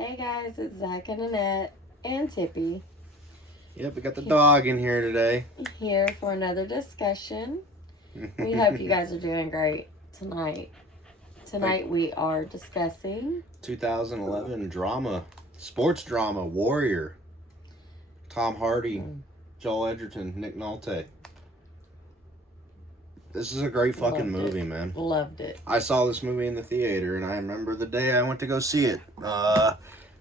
Hey guys, it's Zach and Annette and Tippy Yep, we got the dog in here today. here for another discussion. We hope you guys are doing great tonight. Tonight we are discussing 2011 drama, sports drama, Warrior. Tom Hardy, Joel Edgerton, Nick Nolte. This is a great fucking movie, man. Loved it. I saw this movie in the theater, and I remember the day I went to go see it.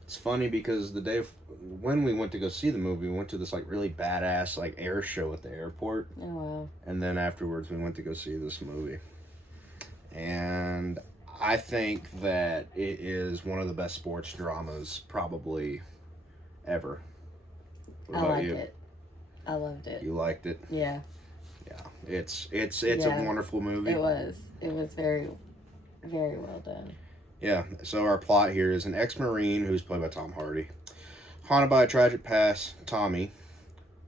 It's funny because the day when we went to go see the movie, we went to this like really badass like air show at the airport. Oh wow. And then afterwards we went to go see this movie. And I think that it is one of the best sports dramas probably ever. What I about liked you? it. I loved it. You liked it? Yeah. Yeah. It's Yeah. a wonderful movie. It was. It was very, very well done. Yeah, so our plot here is an ex-Marine who's played by Tom Hardy. Haunted by a tragic past, Tommy,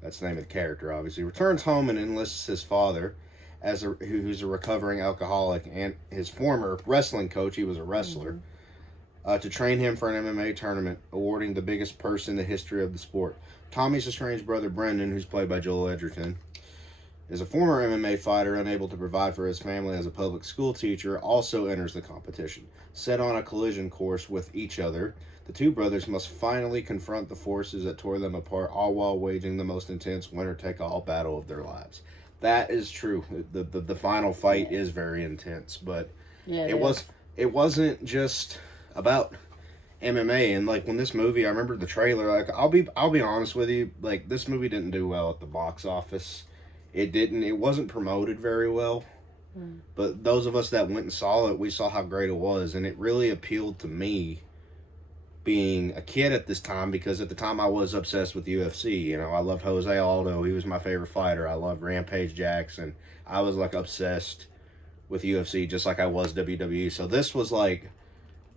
that's the name of the character obviously, returns home and enlists his father, who's a recovering alcoholic, and his former wrestling coach, he was a wrestler, to train him for an MMA tournament, awarding the biggest purse in the history of the sport. Tommy's estranged brother Brendan, who's played by Joel Edgerton, is a former MMA fighter unable to provide for his family as a public school teacher, also enters the competition. Set on a collision course with each other, the two brothers must finally confront the forces that tore them apart, all while waging the most intense winner-take-all battle of their lives. That is true. The final fight is very intense, but Yeah. it wasn't just about MMA. And like when this movie, I remember the trailer. Like I'll be honest with you, like this movie didn't do well at the box office. It wasn't promoted very well. But those of us that went and saw it, we saw how great it was, and it really appealed to me being a kid at this time, because at the time I was obsessed with UFC. You know, I loved Jose Aldo. He was my favorite fighter. I loved Rampage Jackson. I was like obsessed with UFC just like I was WWE. So this was like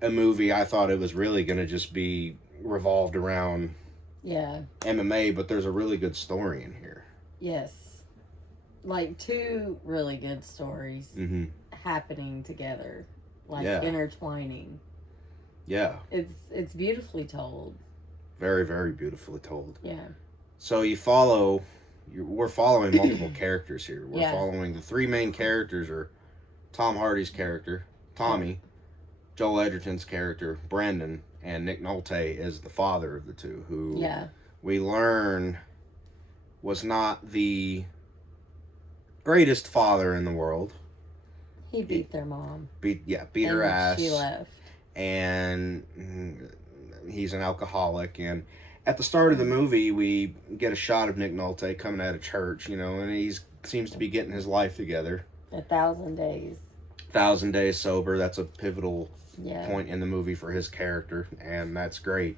a movie I thought it was really going to just be revolved around MMA, but there's a really good story in here. Yes. Like two really good stories happening together, like intertwining. Yeah. It's beautifully told. Very, very beautifully told. Yeah. So we're following multiple characters here. We're following the three main characters are Tom Hardy's character, Tommy, Joel Edgerton's character, Brandon, and Nick Nolte is the father of the two, who we learn was not the greatest father in the world. He beat their mom. Beat her ass. She left. And he's an alcoholic. And at the start of the movie, we get a shot of Nick Nolte coming out of church, you know, and he seems to be getting his life together. 1,000 days. 1,000 days sober. That's a pivotal point in the movie for his character, and that's great.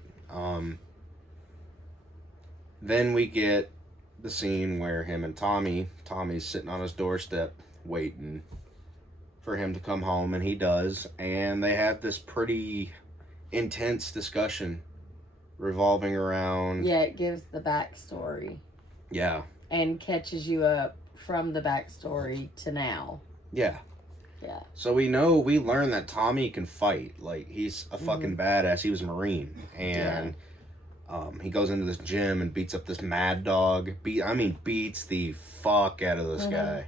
Then we get the scene where him and Tommy's sitting on his doorstep waiting for him to come home, and he does, and they have this pretty intense discussion revolving around... Yeah, it gives the backstory. Yeah. And catches you up from the backstory to now. Yeah. Yeah. So we learn that Tommy can fight. Like, he's a fucking badass. He was a Marine, and... he goes into this gym and beats up this Mad Dog. Beats the fuck out of this guy.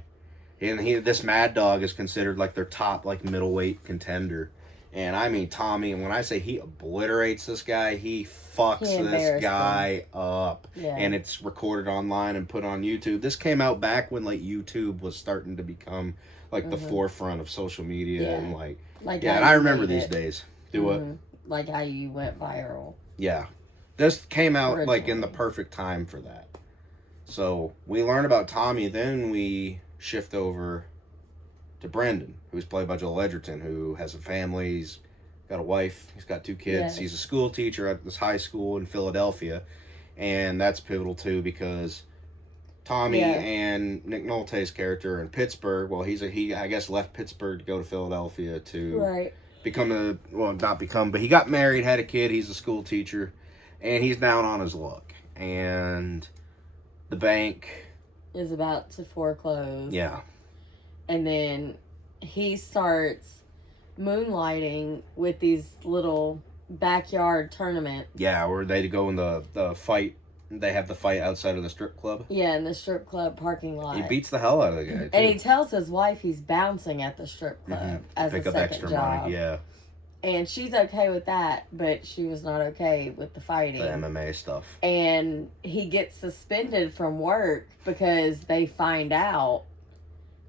And this Mad Dog is considered like their top like middleweight contender. And I mean Tommy, and when I say he obliterates this guy, he fucks this guy up. Yeah. And it's recorded online and put on YouTube. This came out back when like YouTube was starting to become like the forefront of social media and and I remember these days. Do what? Like how you went viral. Yeah. This came out like in the perfect time for that. So we learn about Tommy, then we shift over to Brandon, who's played by Joel Edgerton, who has a family. He's got a wife. He's got 2 kids. Yes. He's a school teacher at this high school in Philadelphia. And that's pivotal too, because Tommy and Nick Nolte's character in Pittsburgh, well, he I guess left Pittsburgh to go to Philadelphia to but he got married, had a kid. He's a school teacher. And he's down on his luck. And the bank is about to foreclose. Yeah. And then he starts moonlighting with these little backyard tournament. Yeah, where they go in the fight. They have the fight outside of the strip club. Yeah, in the strip club parking lot. He beats the hell out of the guy, too. And he tells his wife he's bouncing at the strip club as Pick a up second extra job. money, yeah. And she's okay with that, but she was not okay with the fighting. The MMA stuff. And he gets suspended from work because they find out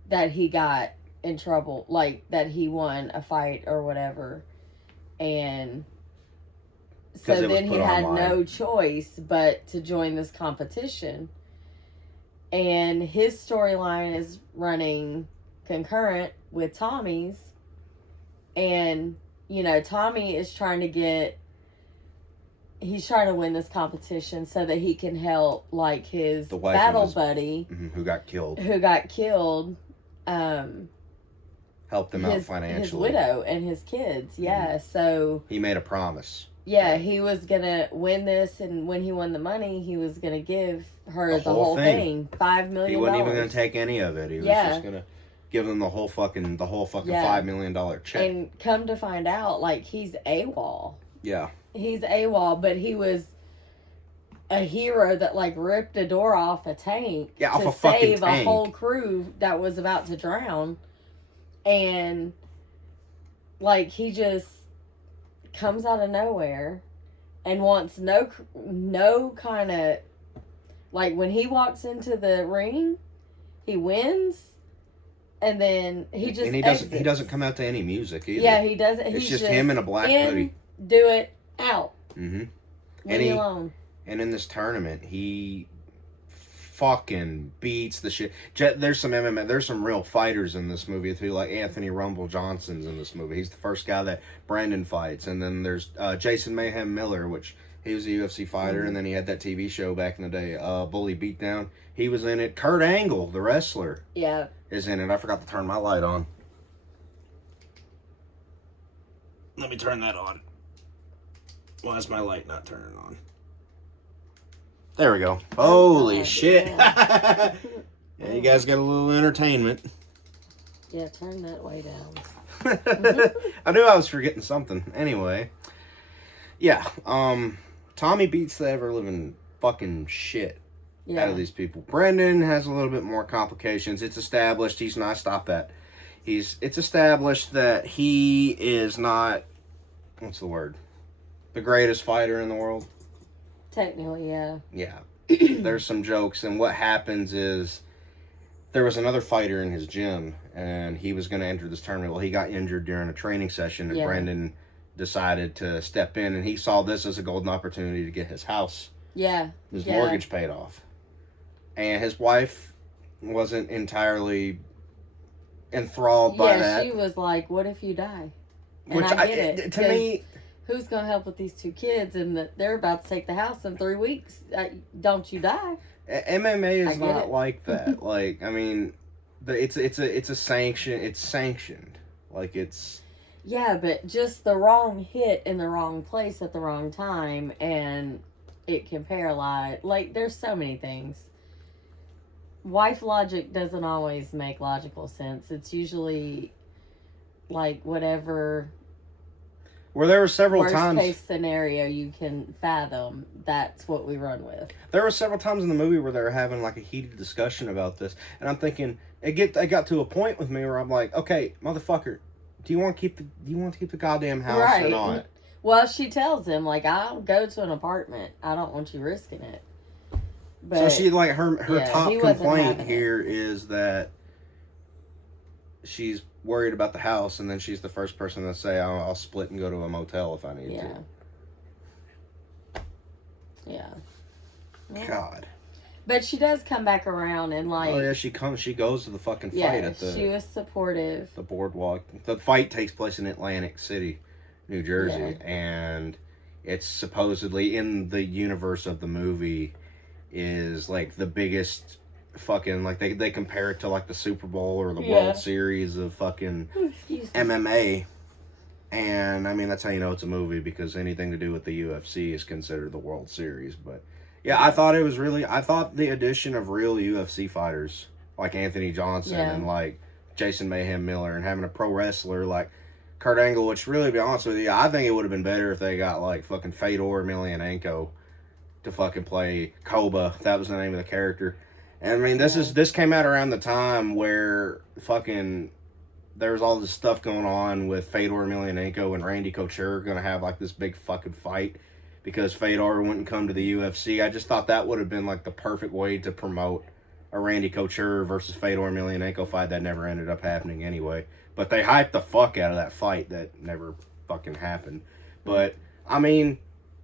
that he got in trouble, like that he won a fight or whatever. And so then he had no choice but to join this competition. And his storyline is running concurrent with Tommy's. And, you know, Tommy is trying to win this competition so that he can help, like, his battle buddy. Who got killed. Help them out financially. His widow and his kids, yeah. So he made a promise. Yeah, he was gonna win this, and when he won the money, he was gonna give her the whole thing, $5 million. He wasn't even gonna take any of it. He was just gonna give them the whole fucking $5 million check. And come to find out, like, he's AWOL. Yeah, he's AWOL, but he was a hero that, like, ripped a door off a tank to save a whole crew that was about to drown. And, like, he just comes out of nowhere and wants no kind of, like, when he walks into the ring, he wins, and then he doesn't come out to any music either. Yeah, he doesn't. It's just him in a black hoodie. Do it out. Mm-hmm. Leave me alone. And in this tournament, he fucking beats the shit. There's some MMA. There's some real fighters in this movie too, like Anthony Rumble Johnson's in this movie. He's the first guy that Brandon fights, and then there's Jason Mayhem Miller, which he was a UFC fighter, and then he had that TV show back in the day, Bully Beatdown. He was in it. Kurt Angle, the wrestler, is in it. I forgot to turn my light on. Let me turn that on. Why is my light not turning on? There we go. Holy shit. Yeah, you guys got a little entertainment. Yeah, turn that way down. I knew I was forgetting something. Anyway. Yeah. Tommy beats the ever-living fucking shit out of these people. Brendan has a little bit more complications. It's established. Stop that. It's established that he is not, what's the word? The greatest fighter in the world. Technically, yeah. Yeah. There's some jokes, and what happens is there was another fighter in his gym, and he was going to enter this tournament. Well, he got injured during a training session, and Brendan decided to step in, and he saw this as a golden opportunity to get his house. His mortgage paid off. And his wife wasn't entirely enthralled by that. Yeah, she was like, what if you die? And which I get it. To me, who's going to help with these two kids, and they're about to take the house in 3 weeks? Don't you die? MMA is not like that. Like, I mean, it's a sanction. It's sanctioned. Like, it's... Yeah, but just the wrong hit in the wrong place at the wrong time, and it can paralyze. Like, there's so many things. Wife logic doesn't always make logical sense. It's usually, like, whatever... Where there were several times... Worst case scenario you can fathom, that's what we run with. There were several times in the movie where they were having, like, a heated discussion about this, and I'm thinking, it got to a point with me where I'm like, okay, motherfucker, do you want to keep the goddamn house or not? Well, she tells him, like, I'll go to an apartment. I don't want you risking it. But, so she, like, her top complaint here is that she's worried about the house, and then she's the first person to say, I'll split and go to a motel if I need to. Yeah. God. But she does come back around and, like... Oh, yeah, she goes to the fucking fight at the... she was supportive. The boardwalk. The fight takes place in Atlantic City, New Jersey, and it's supposedly, in the universe of the movie, is, like, the biggest... fucking, like, they compare it to, like, the Super Bowl or the World Series of fucking MMA. And, I mean, that's how you know it's a movie, because anything to do with the UFC is considered the World Series. But, yeah, I thought the addition of real UFC fighters, like Anthony Johnson and, like, Jason Mayhem Miller, and having a pro wrestler, like, Kurt Angle, which really, to be honest with you, I think it would have been better if they got like fucking Fedor Emelianenko to fucking play Koba. That was the name of the character. And I mean, this came out around the time where fucking there was all this stuff going on with Fedor Emelianenko and Randy Couture going to have like this big fucking fight because Fedor wouldn't come to the UFC. I just thought that would have been like the perfect way to promote a Randy Couture versus Fedor Emelianenko fight that never ended up happening anyway. But they hyped the fuck out of that fight that never fucking happened. But, I mean,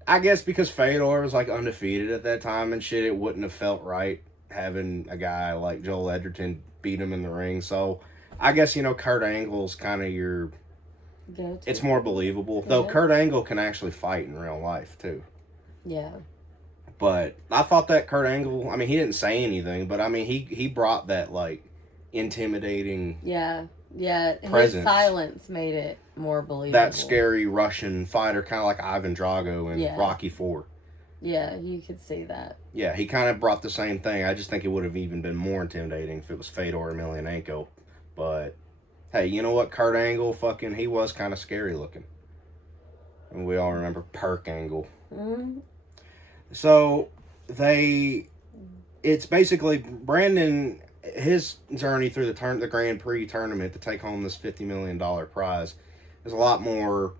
I guess because Fedor was like undefeated at that time and shit, it wouldn't have felt right having a guy like Joel Edgerton beat him in the ring. So, I guess, Kurt Angle's kind of your... It's more believable. Though Kurt Angle can actually fight in real life, too. Yeah. But I thought that Kurt Angle... I mean, he didn't say anything, but, I mean, he brought that, like, intimidating... Yeah. His silence made it more believable. That scary Russian fighter, kind of like Ivan Drago in Rocky IV. Yeah, you could see that. Yeah, he kind of brought the same thing. I just think it would have even been more intimidating if it was Fedor Emelianenko. But, hey, you know what? Kurt Angle, he was kind of scary looking. And we all remember Perk Angle. Mm-hmm. So, it's basically Brandon... His journey through the Grand Prix tournament to take home this $50 million prize is a lot more,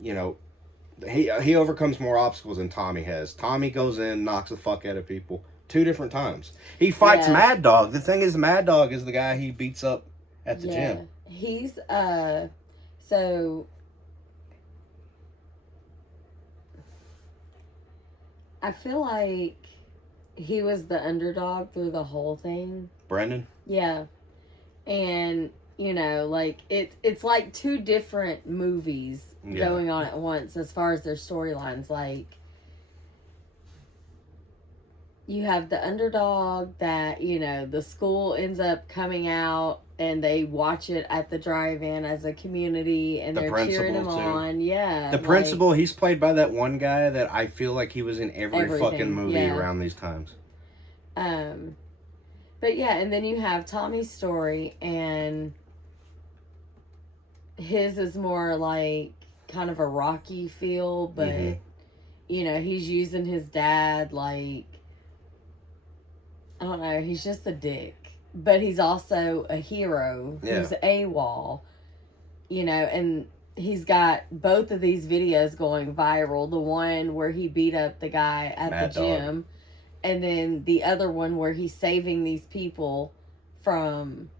he overcomes more obstacles than Tommy has. Tommy goes in, knocks the fuck out of people 2 different times. He fights Mad Dog. The thing is, Mad Dog is the guy he beats up at the gym. He's, so... I feel like he was the underdog through the whole thing. Brendan? Yeah. And, it's like 2 different movies going on at once as far as their storylines. Like, you have the underdog that, the school ends up coming out and they watch it at the drive-in as a community and they're cheering him on. Yeah. The principal, he's played by that one guy that I feel like he was in every fucking movie around these times. But yeah, and then you have Tommy's story, and his is more like kind of a Rocky feel, but he's using his dad like, I don't know, he's just a dick. But he's also a hero who's AWOL, and he's got both of these videos going viral. The one where he beat up the guy at the gym. And then the other one where he's saving these people from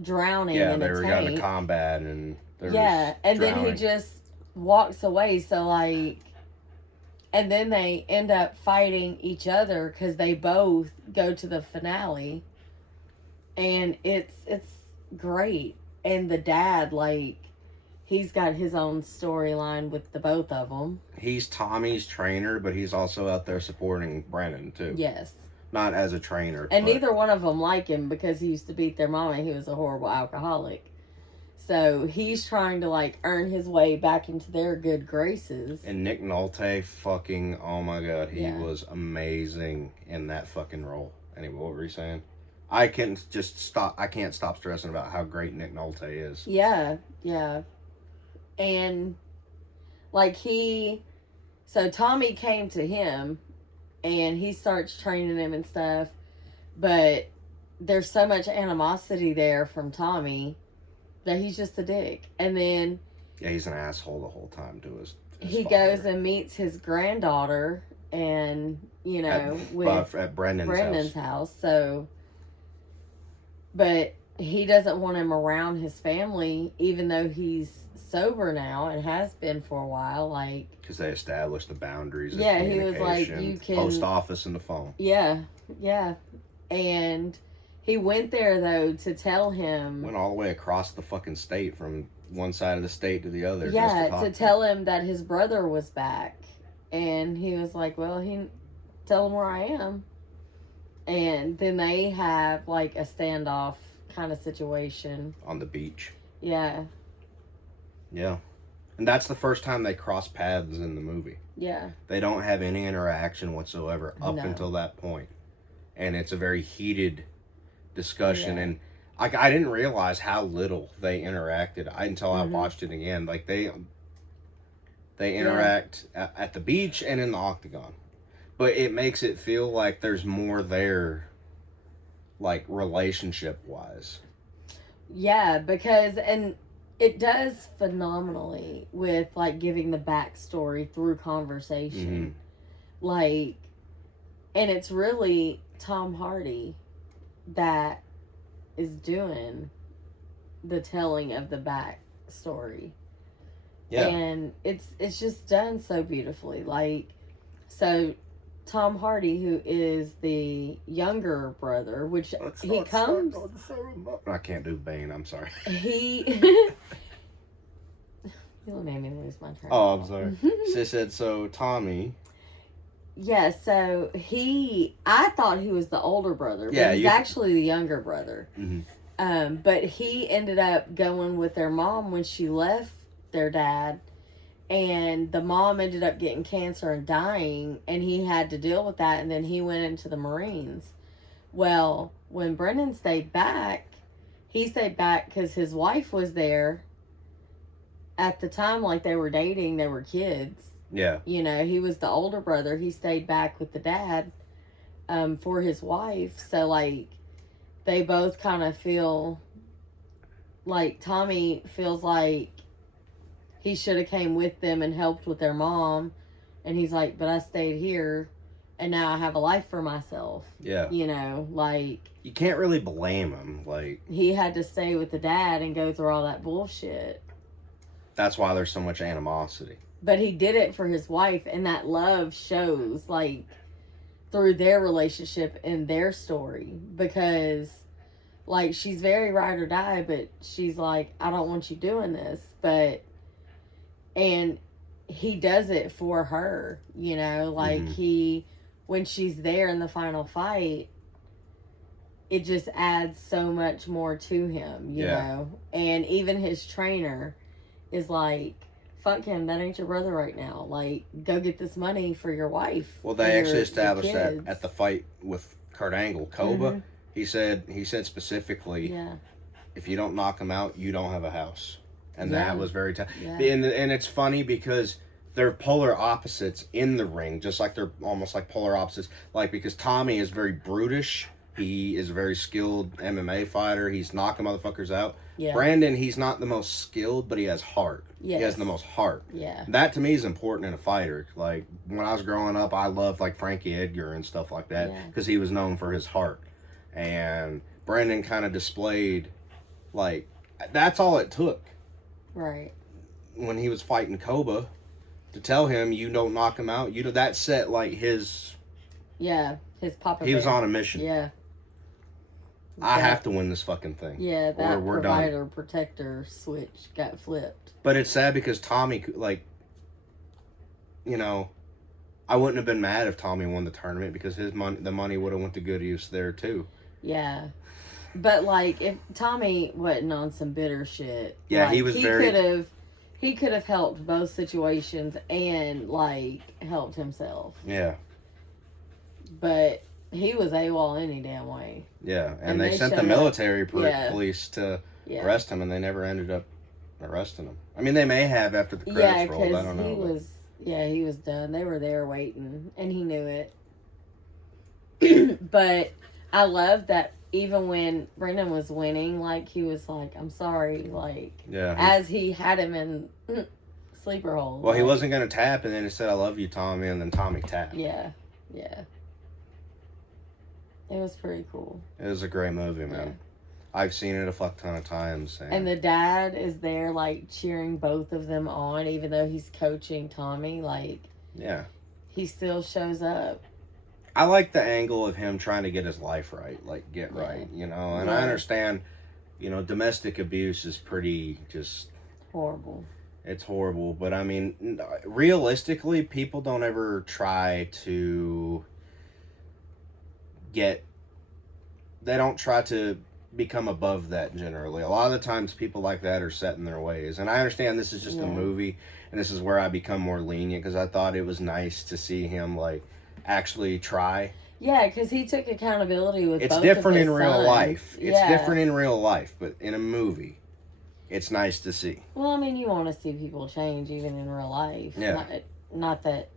drowning in a tank. Yeah, they were going to combat and and then he just walks away. So, and then they end up fighting each other because they both go to the finale. And it's great. And the dad, he's got his own storyline with the both of them. He's Tommy's trainer, but he's also out there supporting Brennan, too. Yes. Not as a trainer. And neither one of them like him because he used to beat their mama. He was a horrible alcoholic. So he's trying to, earn his way back into their good graces. And Nick Nolte, oh my God, he was amazing in that fucking role. Anyway, what were you saying? I can't stop stressing about how great Nick Nolte is. Yeah. And, so Tommy came to him, and he starts training him and stuff, but there's so much animosity there from Tommy that he's just a dick. And then... Yeah, he's an asshole the whole time to his he father. Goes and meets his granddaughter, and, at Brendan's house, so... But he doesn't want him around his family, even though he's sober now and has been for a while. Because they established the boundaries. Yeah, he was like, you can... Post office and the phone. Yeah. And he went there, though, to tell him... Went all the way across the fucking state from one side of the state to the other. Yeah, to tell him that his brother was back. And he was like, well, tell him where I am. And then they have, a standoff kind of situation. On the beach. Yeah. Yeah. And that's the first time they cross paths in the movie. Yeah. They don't have any interaction whatsoever up until that point. And it's a very heated discussion. Yeah. And I didn't realize how little they interacted until I Mhm. watched it again. Like they interact at the beach and in the octagon, but it makes it feel like there's more there, like relationship wise. Yeah, because and it does phenomenally with like giving the backstory through conversation. Like, and it's really Tom Hardy that is doing the telling of the backstory. Yeah. And it's just done so beautifully. Like, so Tom Hardy, who is the younger brother, which he comes, I can't do Bane. I'm sorry. he you'll make me lose my train. Oh, I'm sorry. She said so. Tommy. Yeah, so I thought he was the older brother, but Yeah, he's actually the younger brother. Mm-hmm. But he ended up going with their mom when she left their dad, and the mom ended up getting cancer and dying, and he had to deal with that, and then he went into the Marines. Well, when Brendan stayed back, he stayed back because his wife was there at the time, like they were dating, they were kids. Yeah. You know, he was the older brother. He stayed back with the dad for his wife. So, like, they both kind of feel like Tommy feels like he should have came with them and helped with their mom. And he's like, but I stayed here and now I have a life for myself. Yeah. You know, like. You can't really blame him. Like, he had to stay with the dad and go through all that bullshit. That's why there's so much animosity. But he did it for his wife, and that love shows, like, through their relationship and their story. Because, like, she's very ride or die, but she's like, I don't want you doing this. But, and he does it for her, you know? Like, when she's there in the final fight, it just adds so much more to him, you know? And even his trainer is like, fuck him, that ain't your brother right now. Like, go get this money for your wife. Well, they actually established that at the fight with Kurt Angle, Koba. Mm-hmm. He said specifically, if you don't knock him out, you don't have a house. And that was very tough. Yeah. And it's funny because they're polar opposites in the ring, just like they're almost like polar opposites. Like, because Tommy is very brutish. He is a very skilled MMA fighter. He's knocking motherfuckers out. Yeah. Brandon, he's not the most skilled, but he has heart. Yes. He has the most heart. Yeah. That to me is important in a fighter. Like, when I was growing up, I loved like Frankie Edgar and stuff like that because he was known for his heart. And Brandon kind of displayed, like, that's all it took. Right. When he was fighting Koba, to tell him you don't knock him out, that set like his. Yeah, his papa. He was on a mission. Yeah. I have to win this fucking thing. Yeah, that we're provider protector switch got flipped. But it's sad because Tommy, like, you know, I wouldn't have been mad if Tommy won the tournament because the money would have went to good use there too. Yeah. But like, if Tommy wasn't on some bitter shit, yeah, like, he was he could have helped both situations and like helped himself. Yeah. But he was AWOL any damn way. Yeah, and they sent the military police to arrest him, and they never ended up arresting him. I mean, they may have after the credits rolled. I don't know. He was done. They were there waiting, and he knew it. But I love that even when Brendan was winning, like, he was like, I'm sorry, like, as he had him in sleeper hold. Well, he wasn't going to tap, and then he said, I love you, Tommy, and then Tommy tapped. Yeah. It was pretty cool. It was a great movie, man. Yeah. I've seen it a fuck ton of times. And the dad is there, like, cheering both of them on, even though he's coaching Tommy. Like, yeah, he still shows up. I like the angle of him trying to get his life right, like, get right, you know? And I understand, you know, domestic abuse is pretty just... horrible. It's horrible, but I mean, realistically, people don't ever try to they don't try to become above that generally. A lot of the times people like that are set in their ways. And I understand this is just a movie, and this is where I become more lenient, because I thought it was nice to see him, like, actually try. Yeah, because he took accountability with It's both different of in his real sons. life. It's Yeah. different in real life, but in a movie, it's nice to see. Well, I mean, you want to see people change even in real life. Yeah. Not that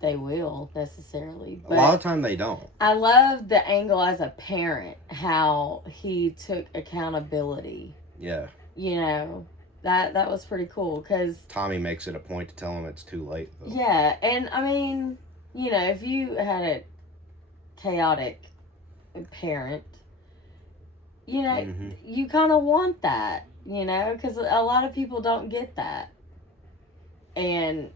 they will necessarily. A But lot of time they don't. I love the angle as a parent, how he took accountability. Yeah. You know, that was pretty cool because, Tommy makes it a point to tell him it's too late, though. yeah, and I mean, you know, if you had a chaotic parent, you know, Mm-hmm. you kind of want that, you know, because a lot of people don't get that. And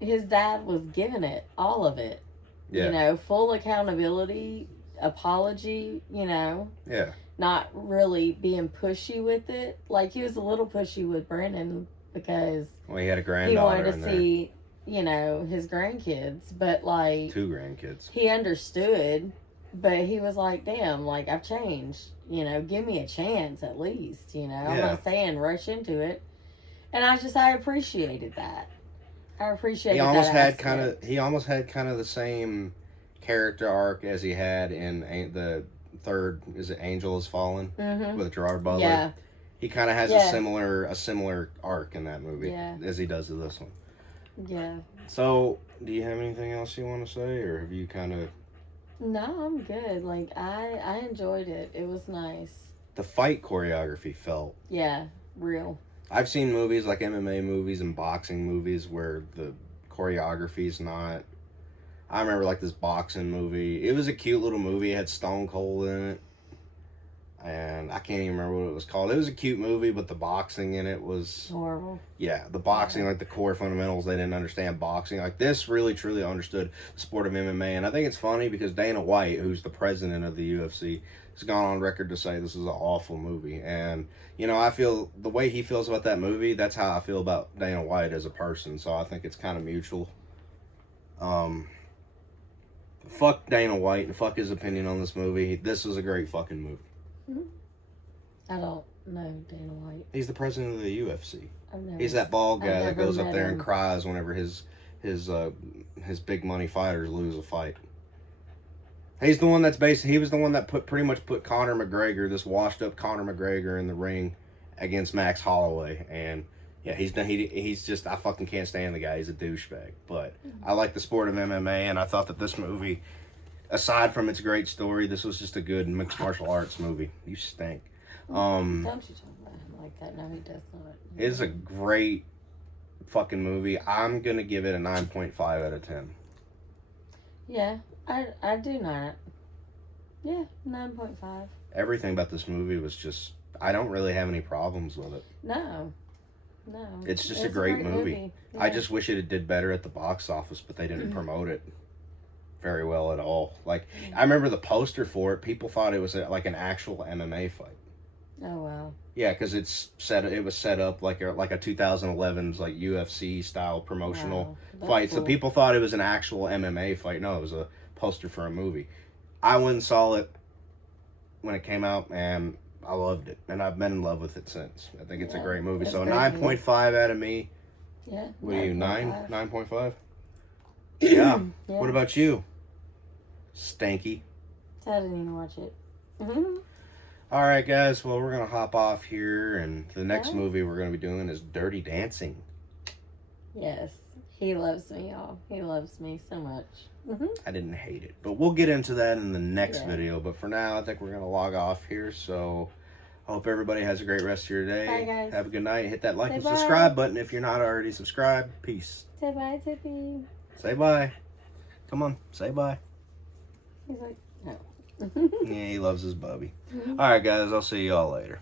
his dad was giving it, all of it. Yeah. You know, full accountability, apology, you know. Yeah. Not really being pushy with it. Like, he was a little pushy with Brennan because Well, he had a he granddaughter wanted in to there. see, you know, his grandkids. But, like, 2 grandkids. he understood, but he was like, damn, like, I've changed. You know, give me a chance at least, you know. I'm Yeah. not saying rush into it. And I appreciated that. I appreciated He almost that had aspect. he almost had kind of the same character arc as he had in the third, is it Angel Has Fallen, Mm-hmm. with Gerard Butler. Yeah. He kind of has Yeah. a similar arc in that movie, Yeah. as he does in this one. Yeah. So, do you have anything else you want to say, or have you kind of... No, I'm good. Like, I enjoyed it. It was nice. The fight choreography felt... Yeah, real. I've seen movies like MMA movies and boxing movies where the choreography's not... I remember like this boxing movie. It was a cute little movie. It had Stone Cold in it. And I can't even remember what it was called. It was a cute movie, but the boxing in it was... Horrible. Yeah, the boxing, like the core fundamentals, they didn't understand boxing. Like, this really, truly understood the sport of MMA. And I think it's funny because Dana White, who's the president of the UFC, has gone on record to say this is an awful movie. And, you know, I feel the way he feels about that movie, that's how I feel about Dana White as a person. So I think it's kind of mutual. Fuck Dana White and fuck his opinion on this movie. This was a great fucking movie. I don't know Dana White. He's the president of the UFC. I've never. He's that bald guy I've that never goes up met there and him. cries whenever his big money fighters lose a fight. He's the one that's he was the one that pretty much put Conor McGregor, this washed up Conor McGregor, in the ring against Max Holloway. And yeah, he's just, I fucking can't stand the guy. He's a douchebag. But I like the sport of MMA, and I thought that this movie, aside from its great story, this was just a good mixed martial arts movie. You stink. Don't you talk about him like that? No, he does not. It's a great fucking movie. I'm gonna give it a 9.5 out of 10. Yeah, I do not. Yeah, 9.5. Everything about this movie was just, I don't really have any problems with it. No. It's just a great movie. Yeah. I just wish it did better at the box office, but they didn't promote it very well at all. Like, I remember the poster for it, people thought it was like an actual MMA fight. Oh wow. Yeah, because it was set up like a 2011's like UFC style promotional Wow, that's fight. So cool. people thought it was an actual MMA fight. No, it was a poster for a movie. I went and saw it when it came out, and I loved it, and I've been in love with it since. I think it's a great movie. it's So a great 9.5 out of me. Yeah. What are you, 9.5. 9.5? Yeah. Yeah. What about you? Stanky. I didn't even watch it. Mm-hmm. All right, guys. Well, we're gonna hop off here, and the next Yeah. movie we're gonna be doing is Dirty Dancing. Yes, he loves me, y'all. He loves me so much. Mm-hmm. I didn't hate it, but we'll get into that in the next Yeah. video. But for now, I think we're gonna log off here. So, I hope everybody has a great rest of your day. Bye, guys. Have a good night. Hit that like Say and bye. subscribe button if you're not already subscribed. Peace. Say bye, Tippy. Say bye. Come on, say bye. He's like, no. Yeah, he loves his bubby. All right, guys. I'll see y'all later.